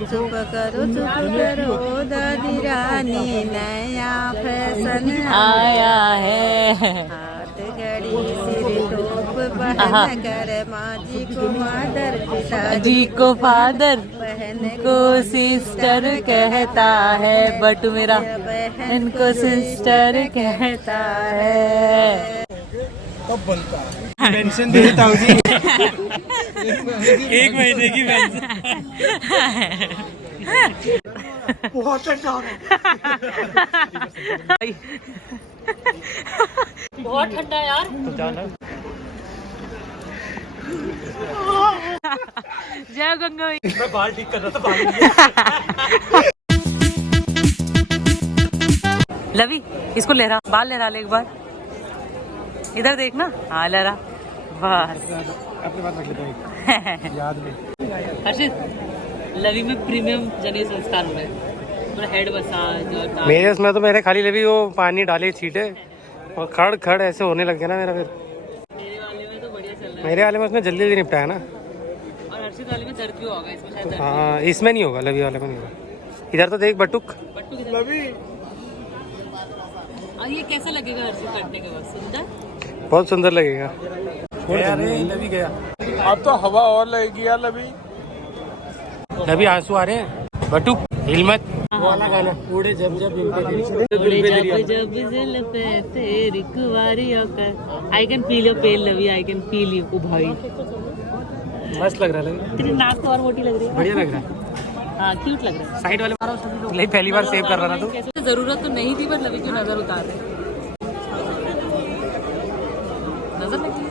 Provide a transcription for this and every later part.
चुप करो दादी रानी, नया फैशन आया है। हाथ घड़ी सिर टोप पहन कर, माँ जी को मदर, पिताजी को फादर, बहन को सिस्टर कहता है, बट मेरा बहन को सिस्टर कहता है। कब बनता है पेंशन देता हूँ जी। 1 महीने की पेंशन। बहुत ठंडा बहुत ठंडा यार। जय गंगा। मैं बाल ठीक कर रहा था, बाल लवी इसको लहरा, बाल लहरा ले एक बार, इधर देखना। हाँ लहरा, बस। अपने बात रख लेते हैं याद में। हर्षित, लवी में प्रीमियम जनेऊ संस्कार हो रहे हैं, हेड मसाज और मेरे उसमें तो मेरे खाली भी वो पानी डाले छीटे और खड़ खड़ ऐसे होने लग गया ना मेरा। फिर मेरे वाले में तो बढ़िया चल रहा है। मेरे वाले में उसमें जल्दी निपटा है ना। और हर्षित वाले में दर्द क्यों होगा? इसमें शायद दर्द हाँ, इसमें नहीं होगा, लवी वाले में नहीं होगा। इधर तो देख बटुक। बट्टू की दर्द। और ये कैसा लगेगा हर्षित करने के बाद? सुंदर, बहुत सुंदर लगेगा। लवी गया। अब तो हवा और लगेगी यार लवी। लवी आंसू आ रहे हैं। बटुक हिल मत। वाला गाना उड़े जब जब तेरी कुंवारी होकर। I can feel your pain Lovey, I can feel you. ओ भाई मस्त लग रहा है लवी। तेरी नाक तो और मोटी लग रही है। बढ़िया लग रहा है। हाँ क्यूट लग रहा है। साइड वाले लवी पहली बार सेव कर रहा था तू। कैसे जरूरत तो नहीं थी, पर लवी की नजर उतार रहे। नजर लगी।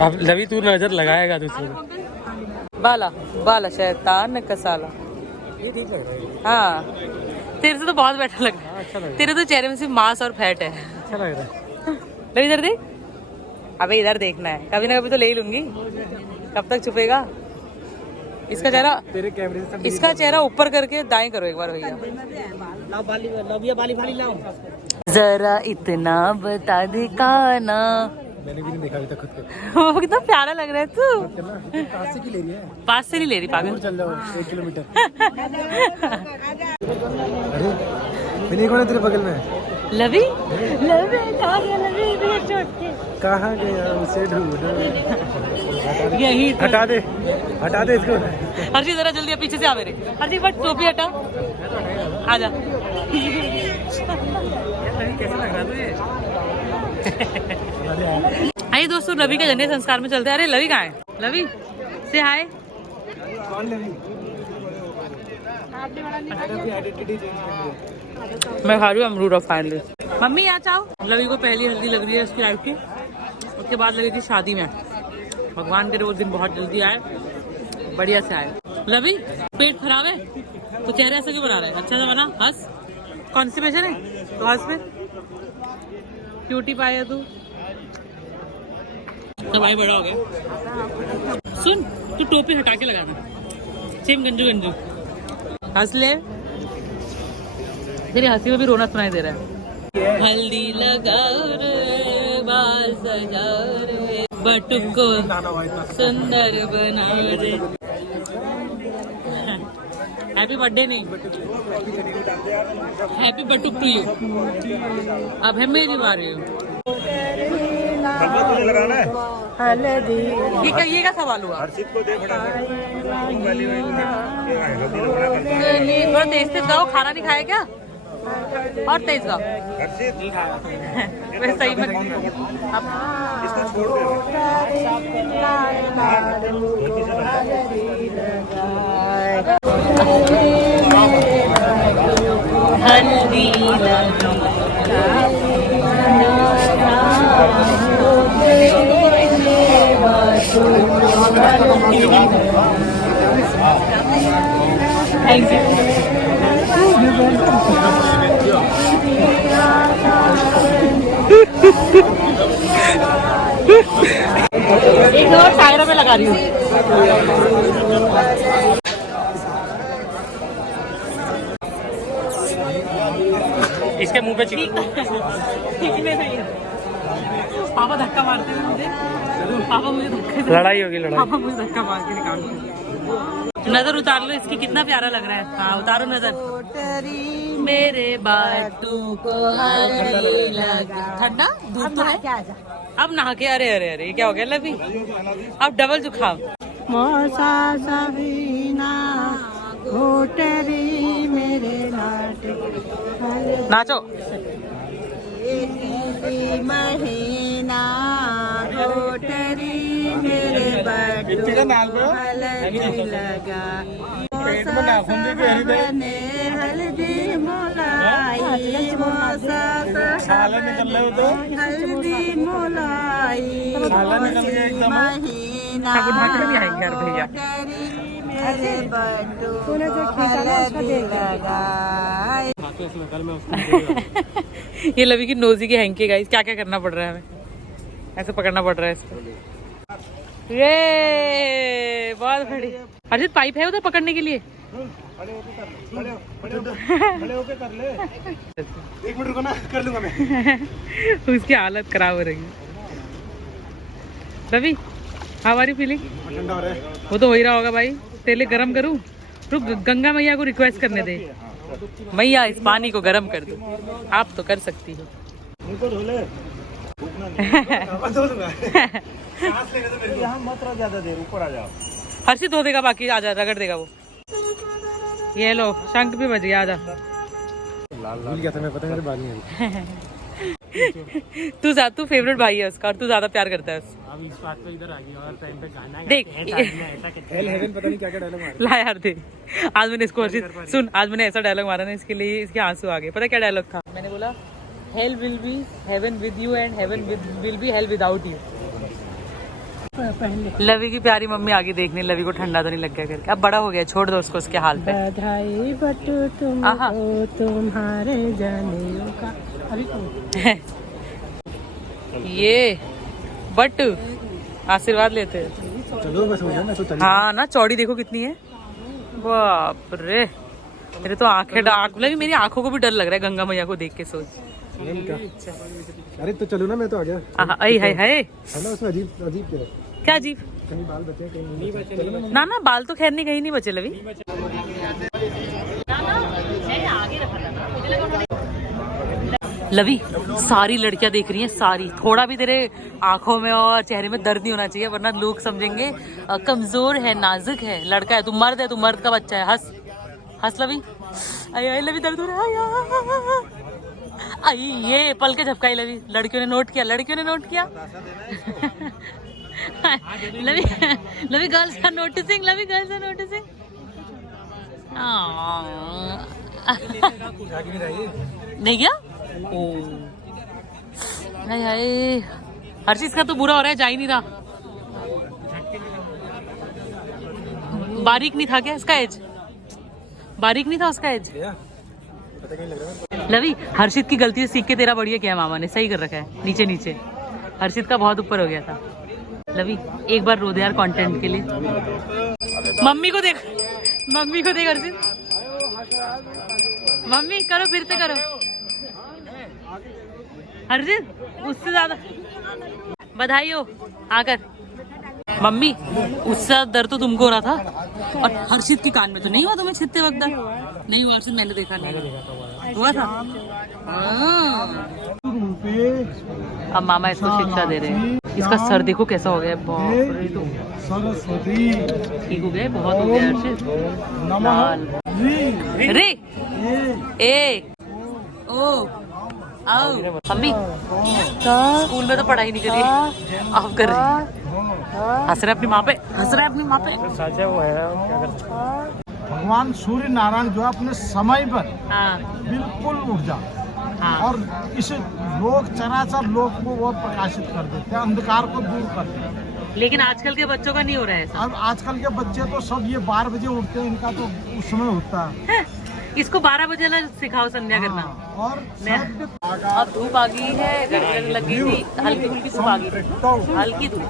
अब लवी तू नजर लगाएगा दूसरे को। बाला बाला शैतान कसाला। ये ठीक लग रहा है। हाँ तेरे से तो बहुत बेटर लग रहा है। अच्छा लग रहा है। तेरे तो चेहरे में सिर्फ मांस और फैट है। अच्छा लग रहा है। लवी इधर देख। अबे इधर देखना है, कभी ना कभी तो ले ही लूंगी। कब तक छुपेगा? इसका चेहरा, तेरे कैमरे से इसका चेहरा ऊपर करके दाएं करो एक बार भैया। जरा इतना बता दे काना। मैंने भी नहीं देखा अभी तक खुद को। वो कितना प्यारा लग रहा है तू। पास से की ले रही है? पास से नहीं ले रही पागल। चल जाओ 1 किलोमीटर। अरे मैंने कौन है तेरे बगल में? लवी लवी कहाँ गया? लवी इधर छोड़ के कहाँ गया उसे ढूंढो। यही तो। हटा दे इसको। हर्षी जरा जल्दी पीछे से आ मेरे। हर्षी बट टोपी हटा, आजा। कैसा लग रहा है? आइए दोस्तों, लवी के जनेऊ संस्कार में चलते हैं। अरे लवी कहाँ है? लवी से हाय। मैं खा रही हूँ अमरूद और फाइनली। मम्मी यहाँ चाहो। लवी को पहली हल्दी लग रही है इसकी लाइफ की, उसके बाद लगेगी शादी में। भगवान करे वो दिन बहुत जल्दी आए, बढ़िया से आए। लवी पेट खराब है तो चेहरा ऐसा क्यों बना रहा है? अच्छा सा बना, हंस। कॉन्स्टिपेशन है तो हंस पे। क्यूटी पाया तू तो भाई बड़ा हो गया। सुन तू टोपी हटा के लगा दे, सेम गंजू गंजू। हंस ले, तेरी हंसी में भी रोना सुनाई दे रहा है। हल्दी लगाओ रे, बाल सजाओ रे, बटुक को सुंदर बना रे। हैप्पी बर्थडे नहीं, हैप्पी बटुक टू यू। अब है मेरी बारी। लगाना है हल्दी। ये क्या सवाल हुआ? थोड़ा तेज तेज गाओ। खाना नहीं खाया क्या? और तेज गाओ। वैसे सही में इसको छोड़ दे। हल्दी थैंक यू। एक और टायरों में लगा रही हूँ। इसके मुंह पे पापा धक्का मारते हुए मुझे, पापा मुझे धक्का, लड़ाई होगी, लड़ाई। पापा मुझे धक्का मार के निकाल। नजर उतार लो इसकी, कितना प्यारा लग रहा है। हाँ उतारो नजर। कोटरी मेरे बाटू को हरी लगा। ठंडा दूध तो है। अब नहा के, अरे अरे अरे क्या हो गया लवी, अब डबल जुकाम। मौसा सवीना कोटरी मेरे लाट नाचो। महीना कोटरी मेरे बटू हल्दी लगा बने हल्दी मोलाई मौसा हल्दी मोलाई महीना मेरे बटू हल्दी लगा। ये लवी की नोजी के हैंकी गाइस, क्या क्या करना पड़ रहा है हमें, ऐसे पकड़ना पड़ रहा है इसको। ये बहुत बड़ी अर्जित पाइप है उधर पकड़ने के लिए। खड़े होके कर ले। 1 मिनट रुको ना, कर लूंगा मैं। उसकी हालत खराब हो रही है। Ravi how are you feeling? ठंडा हो रहा है। वो तो हो ही रहा होगा भाई, तेरे लिए गरम करूं? रुक, गंगा मैया को रिक्वेस्ट करने दे, मैया इस पानी को गरम कर दो। आप तो कर सकती हो। धो ले। सांस लेने दो मेरे को। यहाँ मत रहो ज्यादा देर, ऊपर आ जाओ। हर्षित धो देगा, बाकी आजा रगड़ देगा वो। ये लो शंख भी बज गया, आजा। भूल गया था मैं, पता मेरे बाल नहीं आ रही। तू फेवरेट भाई है उसका और तू ज्यादा प्यार करता है उससे। अब इस बात पे इधर आ गई और टाइम पे गाना देख हेल हेवन पता नहीं क्या क्या डायलॉग मार। ला यार दे, आज मैंने इसको सुन, आज मैंने ऐसा डायलॉग मारा ना इसके लिए, इसके आंसू आ गए। पता क्या डायलॉग था? मैंने बोला hell will be heaven with you and heaven will be hell without you. Lovey की प्यारी मम्मी आगे देखने, लवी को ठंडा तो नहीं लग गया करके। अब बड़ा हो गया, छोड़ दो उसको उसके हाल पे। बधाई बटू तुमको तुम्हारे जाने का। ये बट आशीर्वाद लेते हैं। चलो बस हो गया ना, तो चलिए। हाँ ना, चौड़ी देखो कितनी है, बाप रे। मेरे तो आंखें लवी, मेरी आंखों को भी डर लग रहा है गंगा मैया को देख के। सोच क्या? अरे तो चलो ना, मैं तो आ गया। आई हाय हाय, है ना उसमें अजीब अजीब क्या है? क्या अजीब? कहीं बाल बचे कहीं नहीं बचे। चलो ना। ना ना बाल तो खैर नहीं, कहीं नहीं बचे लवी। लवी सारी लड़कियां देख रही हैं, सारी। थोड़ा भी तेरे आंखों में और चेहरे में दर्द नहीं होना चाहिए, वरना लोग समझेंगे कमजोर है, नाजुक है, लड़का है। तू मर्द है, तू मर्द का बच्चा है। हंस हंस लवी। आई लवी दर्द हो रहा है। आई ये पल के झपकाई लवी। लड़कियों ने नोट किया, लड़कियों ने नोट किया। Lovey Lovey girls are noticing, Lovey girls are noticing. नहीं क्या? हाय हाय, हर चीज का तो बुरा हो रहा है, जा ही नहीं रहा। बारीक नहीं था क्या इसका एज? बारीक नहीं था उसका एज? लवी हर्षित की गलती से सीख के तेरा बढ़िया किया मामा ने, सही कर रखा है नीचे नीचे। हर्षित का बहुत ऊपर हो गया था। लवी एक बार रो दे यार कंटेंट के लिए। मम्मी को देख, मम्मी को देख हर्षित। मम्मी करो, फिर से करो। हर्षित उससे ज्यादा बधाई हो आकर। मम्मी उससे ज्यादा दर्द तो तुमको हो रहा था, और हर्षित के कान में तो नहीं हुआ तुम्हें छिदते वक्त दर्द? नहीं हुआ हर्षित, मैंने देखा नहीं हुआ था। अब मामा इसको शिक्षा दे रहे हैं। इसका सर देखो कैसा हो गया, बाप रे। तो सरस्वती ठीक हो गया, बहुत हो गया हर्षित। लाल रे ए ओ आओ। मम्मी स्कूल में तो पढ़ाई नहीं करी, अब कर रही। हंस रहा है अपनी माँ पे, हंस रहा है अपनी माँ पे। सच है, वो है, क्या कर सकते हैं। भगवान सूर्य नारायण जो है अपने समय पर हाँ बिल्कुल उठ जा, हाँ। और इसे लोग चराचर लोग को वो प्रकाशित कर देते हैं, अंधकार को दूर करते हैं। लेकिन आजकल के बच्चों का नहीं हो रहा है ऐसा। अब आजकल के बच्चे तो सब ये 12 बजे उठते हैं, इनका तो उस समय होता है। इसको 12 बजे वाला सिखाओ संध्या करना। और अब धूप आ गई है, गर्मी लग गई थी, हल्की फुल्की धूप आ गई थी, हल्की धूप,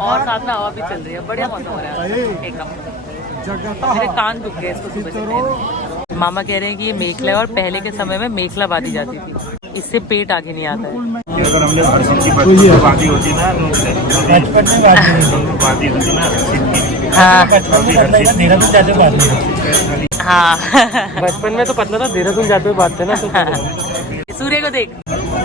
और साथ में हवा भी चल रही है, बढ़िया मौसम हो रहा है एकदम। मेरे कान दुख गए इसको सुबह से। मामा कह रहे हैं कि ये मेखला है, और पहले के समय में मेखला बांधी जाती थी। इससे पेट आगे नहीं आता है। अगर हम लोग हर्षित की बाती होती ना बचपन में बाती होती ना हाँ देहरादून जाते हुए बात हाँ बचपन में तो पतला था, देहरादून जाते हुए बात थे ना तो सूर्य को देख।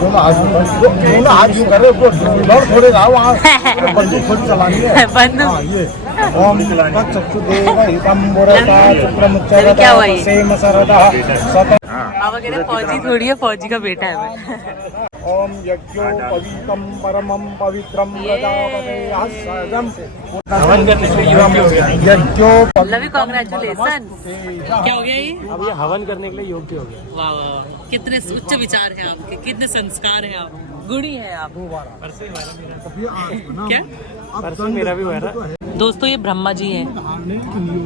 दोनों हाथ यूं करे, लड़ थोड़े रहा वहाँ, बंदूक थोड़ी चलानी है। बंदूक हाँ, ये ओम चक्षुदेव हितम बोरता चक्रमुच्चरता क्या हुआ ये? सेम सरदा सत पापा कह रहे फौजी थोड़ी है, फौजी का बेटा है मैं। ओम यज्ञो पवित्रम परमम पवित्रम प्रजापतेः सजम हवन करने के लिए योग्य हो गया। यज्ञो लवी कॉन्ग्रेचुलेशन। क्या हो गया ये? अब ये हवन करने के लिए योग्य हो गया। वाह वाह, कितने उच्च विचार हैं आपके, कितने संस्कार हैं आप, गुणी हैं आप। क्या परसों मेरा भी हुआ था। दोस्तों ये ब्रह्मा जी हैं,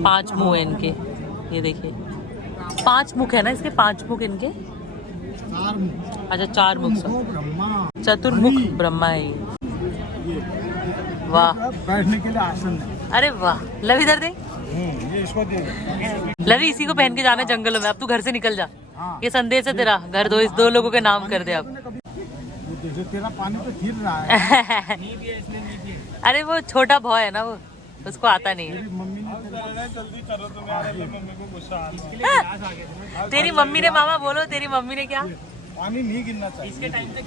5 मुंह है इनके, ये देखिए 5 मुख है ना इसके, 5 मुख इनके। अच्छा 4 मुख, चतुर्मुख ब्रह्मा है ये। वाह, बैठने के लिए आसन है। अरे वाह। लवी इधर दे, ये इसको दे। लवी इसी को पहन के जाना जंगलों में। अब तू घर से निकल जा, ये संदेश है तेरा। घर दो, इस 2 लोगों के नाम कर दे अब। जो तेरा पानी तो गिर रहा है। अरे वो छोटा भॉय है ना, वो उसको आता नहीं है। मम्मी ने जल्दी करो तो मम्मी को गुस्सा आ रहा तेरी मम्मी ने, मामा बोलो तेरी मम्मी ने क्या? पानी नहीं गिरना चाहिए। इसके टाइम पे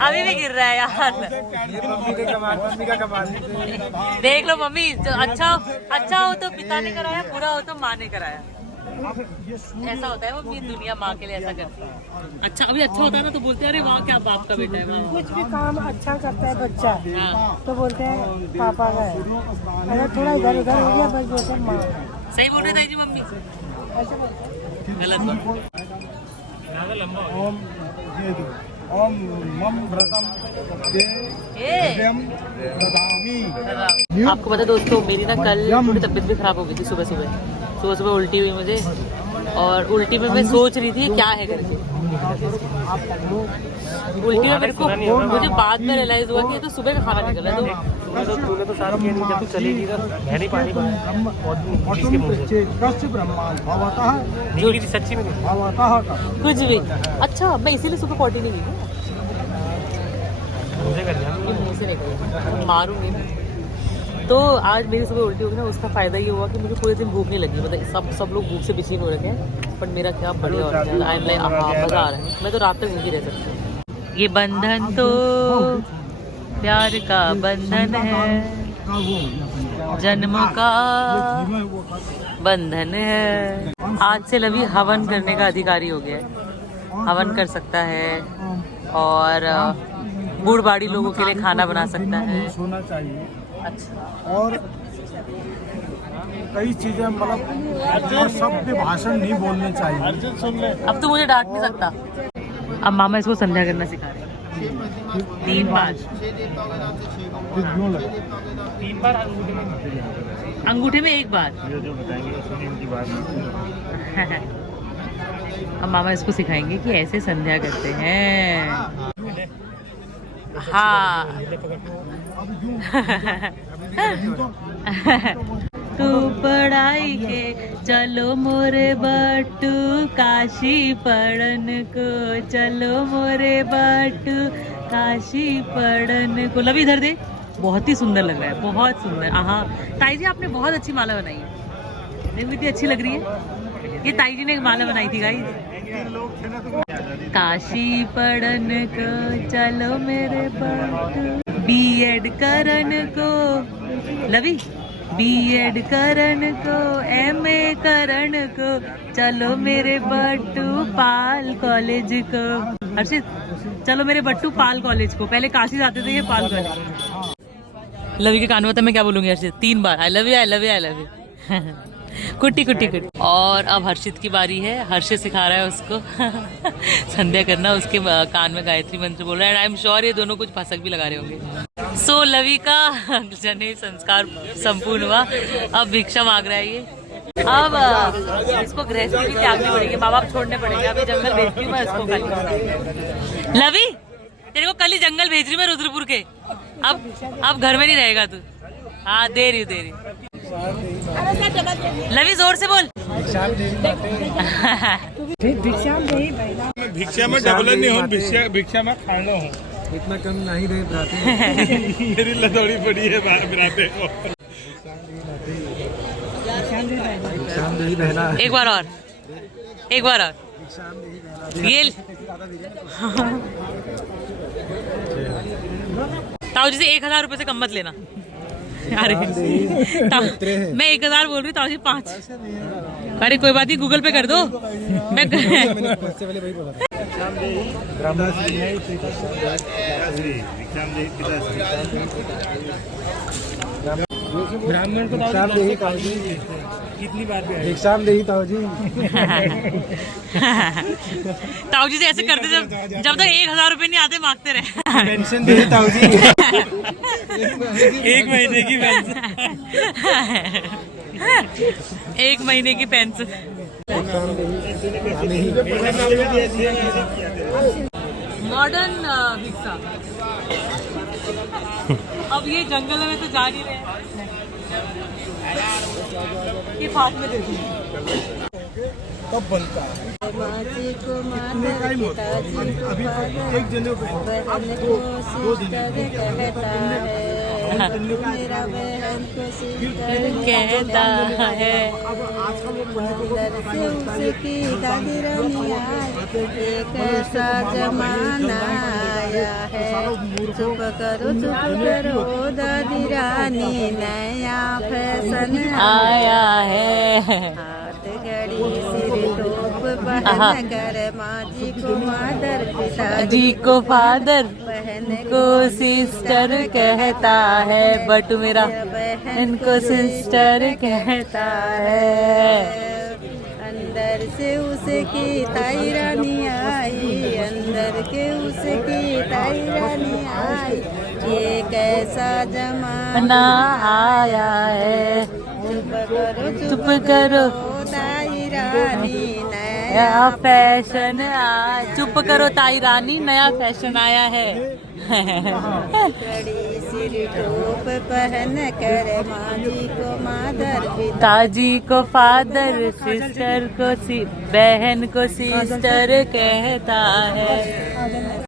अभी भी गिर रहा है यार। मम्मी का कमाल। देख लो मम्मी, तो अच्छा हो तो पिता ने कराया, बुरा हो तो माँ ने कराया। ऐसा होता है वो, दुनिया माँ के लिए ऐसा करती है। अच्छा अभी अच्छा होता है ना तो बोलते हैं अरे वाह क्या बाप का बेटा है। वाह। कुछ भी काम अच्छा करता है बच्चा हाँ। तो बोलते हैं पापा का है, अगर थोड़ा इधर उधर हो गया बस बोलते हैं माँ। सही बोल रहे जी मम्मी, ऐसे बोलते हैं। गलत बात। ओम ये दो। ओम मम व्रतम देव्यम ददामि। आपको पता है दोस्तों, मेरी ना कल थोड़ी तबीयत भी खराब हो गई थी। सुबह सुबह उल्टी हुई मुझे, और उल्टी में मैं सोच रही थी क्या है करके। उल्टी में मेरे को, मुझे बाद में रियलाइज हुआ कि ये तो सुबह का खाना निकला। तो तूने तो सारा कह दिया, तू चलेगी तो मैं नहीं पानी कस्य ब्रह्मा भवतः निकली थी सच्ची में। भवतः कुछ भी। अच्छा मैं इसीलिए सुबह पॉटी नहीं गई, मुझे कर दिया। मुँह से निकली, मारूंगी। तो आज मेरी सुबह उल्टी होगी ना, उसका फायदा ये हुआ कि मुझे पूरे दिन भूख नहीं लगी। मतलब सब लोग भूख से बेचैन हो रखे हैं, पर मेरा क्या बढ़िया हो रहा है। आई एम लाइक हाँ मजा आ रहा है। मैं तो रात तक भूखी रह सकती हूँ। ये बंधन तो प्यार का बंधन है, जन्मों का बंधन है। आज से लवी हवन करने का अधिकारी हो गया है, हवन कर सकता है और बूढ़ बाड़ी लोगों के लिए खाना बना सकता है। सोना चाहिए। अच्छा, और कई चीजें मतलब शब्द भाषण नहीं बोलने चाहिए। अब तो मुझे डांट नहीं सकता। अब मामा इसको संध्या करना सिखा रहे हैं 3 बार। फिर यूं लगे। 3 बार अंगूठे में 1 बार। जो बताएंगे सुनिए उनकी बात। अब मामा इसको सिखाएंगे कि ऐसे संध्या करते हैं। हाँ तू पढ़ाई के चलो मोरे बट्टू, काशी पढ़न को चलो मोरे बट्टू, काशी पढ़न को। लवी इधर दे, बहुत ही सुंदर लग रहा है, बहुत सुंदर। हाँ ताई जी आपने बहुत अच्छी माला बनाई है, देखो इतनी अच्छी लग रही है। ये ताई जी ने एक माला बनाई थी गाइस। काशी पढ़न को चलो मेरे बट्टू, बीएड करन को लवी, बीएड करन को एमए करन को चलो मेरे बट्टू पाल कॉलेज को। हर्षित चलो मेरे बट्टू पाल कॉलेज को। पहले काशी जाते थे, ये पाल कॉलेज। लवी के कान में तो मैं क्या बोलूंगी हर्षित 3 बार, I love you I love you I love you. कुट्टी कुट्टी कुट्टी। और अब हर्षित की बारी है, हर्षित सिखा रहा है उसको संध्या करना। उसके कान में गायत्री मंत्र बोल रहा है। आई एम श्योर ये दोनों कुछ फसक भी लगा रहे होंगे। सो लवी का जनेऊ संस्कार संपूर्ण हुआ, अब भिक्षा मांग रहा है ये। अब इसको गृहस्थी भी त्यागनी पड़ेगी, माँ बाप छोड़ने पड़ेंगे। अभी जंगल भेजती हूँ मैं इसको कल। लवी तेरे को कल ही जंगल भेज रही हूँ मैं रुद्रपुर के। अब घर में नहीं रहेगा तू। हाँ दे रही हूँ। लवी जोर से बोल। भिक्षा में डबल नहीं हूँ, भिक्षा में खाना हूँ। इतना कम नहीं दे पाते। मेरी लदौड़ी पड़ी है बराते को। एक बार और, एक बार और ये ताऊ जी से 1000 रुपए से कम मत लेना। अरे मैं 1000 बोल रही हूँ, ताऊ जी 5। अरे कोई बात नहीं, गूगल पे कर दो। मैं ब्राह्मण को कितनी बार भी एग्जाम दे ताऊ जी। ताऊ जी से ऐसे करते जब तक 1000 रुपए नहीं आते मांगते रहे। पेंशन दे ताऊ जी। 1 महीने की पेंशन। 1 महीने की पेंशन। मॉडर्न भिक्षा। अब ये जंगल में तो जा नहीं रहे, ये फाट में दे दी। तब बनता है। माजी को माता पिताजी को एक जने को बहन को सिस्टर कहता है, मेरा बहन को सिस्टर कहता है। अंदर से उसकी दादी रानी आई, एक ऐसा जमाना आया है। चुप करो दादी रानी, नया फैशन आया है। हाथ घड़ी सिर टोप पहन कर माजी को मादर पिताजी जी को फादर बहन को सिस्टर कहता है, बट मेरा बहन को सिस्टर कहता है। अंदर से उसकी ताई रानी आई, अंदर के उसकी ताई रानी आई, ये कैसा जमाना आया है। चुप करो ताई रानी, नया फैशन आया। चुप करो ताई रानी, नया फैशन आया है। घड़ी सिर टोप पहन कर माजी को मादर पिताजी को फादर, सिस्टर को बहन को सिस्टर कहता है।